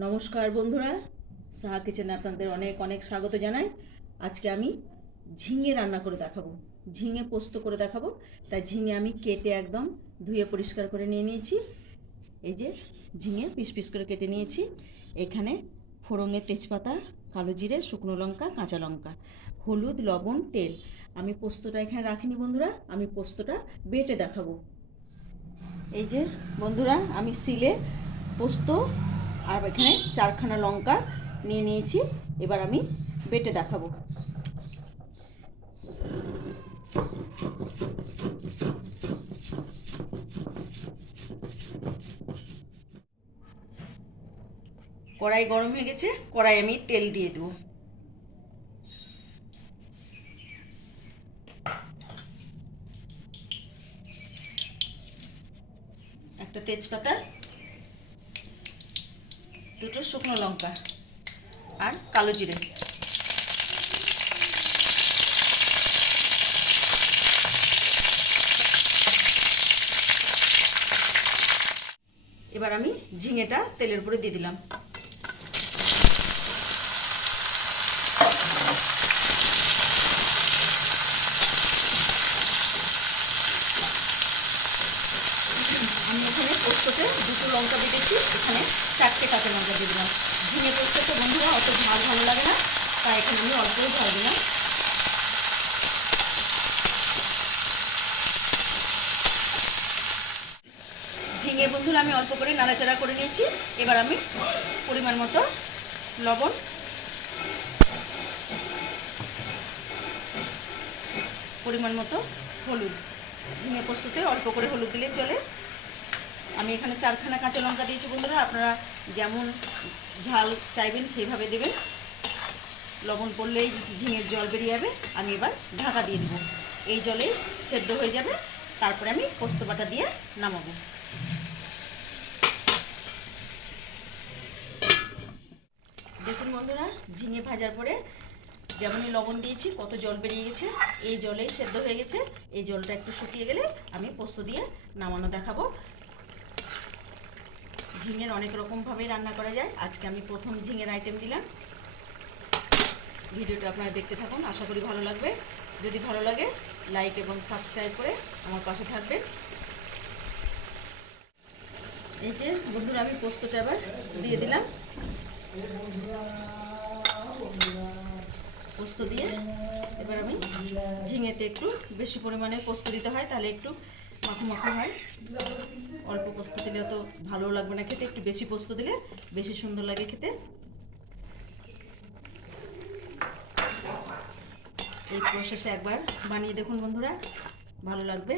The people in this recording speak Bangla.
নমস্কার বন্ধুরা। সাহা কিচেনে আপনাদের অনেক অনেক স্বাগত জানাই। আজকে আমি ঝিঙে রান্না করে দেখাবো। ঝিঙে পোস্ত করে দেখাবো। তাই ঝিঙে আমি কেটে একদম ধুয়ে পরিষ্কার করে নিয়ে নিয়েছি। এই যে ঝিঙে পিস পিস করে কেটে নিয়েছি। এখানে ফোড়ঙের তেজপাতা, কালো জিরে, শুকনো লঙ্কা, কাঁচা লঙ্কা, হলুদ, লবণ, তেল। আমি পোস্তটা এখানে রাখিনি বন্ধুরা। আমি পোস্তটা বেটে দেখাবো। এই যে বন্ধুরা, আমি সিলে পোস্ত আর এখানে চারখানা লঙ্কা নিয়ে নিয়েছি। এবার আমি বেটে দেখাবো। কড়াই গরম হয়ে গেছে, কড়াই আমি তেল দিয়ে দেবো। একটা তেজপাতা দুটো শুকনো লঙ্কা আর কালো জিরে। এবার আমি ঝিঙেটা তেলের উপরে দিয়ে দিলাম আমি এখানে পোস্ততে দুটো লঙ্কা দিচ্ছি এখানে চারটে কাঁচা লঙ্কা দিয়ে দিলাম। ঝিঙে পোস্ততে বন্ধুরা অত ঝাল ভালো লাগে না, তাই এখানে আমি অল্পই ঝাল দিলাম। ঝিঙে বন্ধুরা আমি অল্প করে নাড়াচাড়া করে নিয়েছি, এবার আমি পরিমাণ মতো লবণ। পরিমাণ মতো হলুদ। ঝিঙে পোস্ততে অল্প করে হলুদ দিলে চলে। আমি এখানে চারখানা কাঁচা লঙ্কা দিয়েছি বন্ধুরা, আপনারা যেমন ঝাল চাইবেন সেইভাবে দেবেন। লবণ পড়লেই ঝিঙের জল বেরিয়ে যাবে, আমি এবার ঢাকা দিয়ে দেবো। এই জলে সেদ্ধ হয়ে যাবে, তারপরে আমি পোস্ত বাটা দিয়ে নামাবো। দেখুন বন্ধুরা, ঝিঙে ভাজার পরে যেমনই লবণ দিয়েছি, কত জল বেরিয়ে গেছে, এই জলেই সেদ্ধ হয়ে গেছে। এই জলটা একটু শুকিয়ে গেলে আমি পোস্ত দিয়ে নামানো দেখাবো। ঝিঙের অনেক রকমভাবেই রান্না করা যায়। আজকে আমি প্রথম ঝিঙের আইটেম দিলাম। ভিডিওটা আপনারা দেখতে থাকুন, আশা করি ভালো লাগবে। যদি ভালো লাগে লাইক এবং সাবস্ক্রাইব করে আমার পাশে থাকবেন। এই যে বন্ধুরা, আমি পোস্তটা এবার দিয়ে দিলাম। পোস্ত দিয়ে এবার আমি ঝিঙেতে একটু বেশি পরিমাণে পোস্ত দিতে হয়, তাহলে একটু মাখো মাখো হয়। অল্প পোস্ত দিলে অত ভালো লাগবে না খেতে, একটু বেশি পোস্ত দিলে বেশি সুন্দর লাগে খেতে। এই প্রসেসে একবার বানিয়ে দেখুন বন্ধুরা, ভালো লাগবে।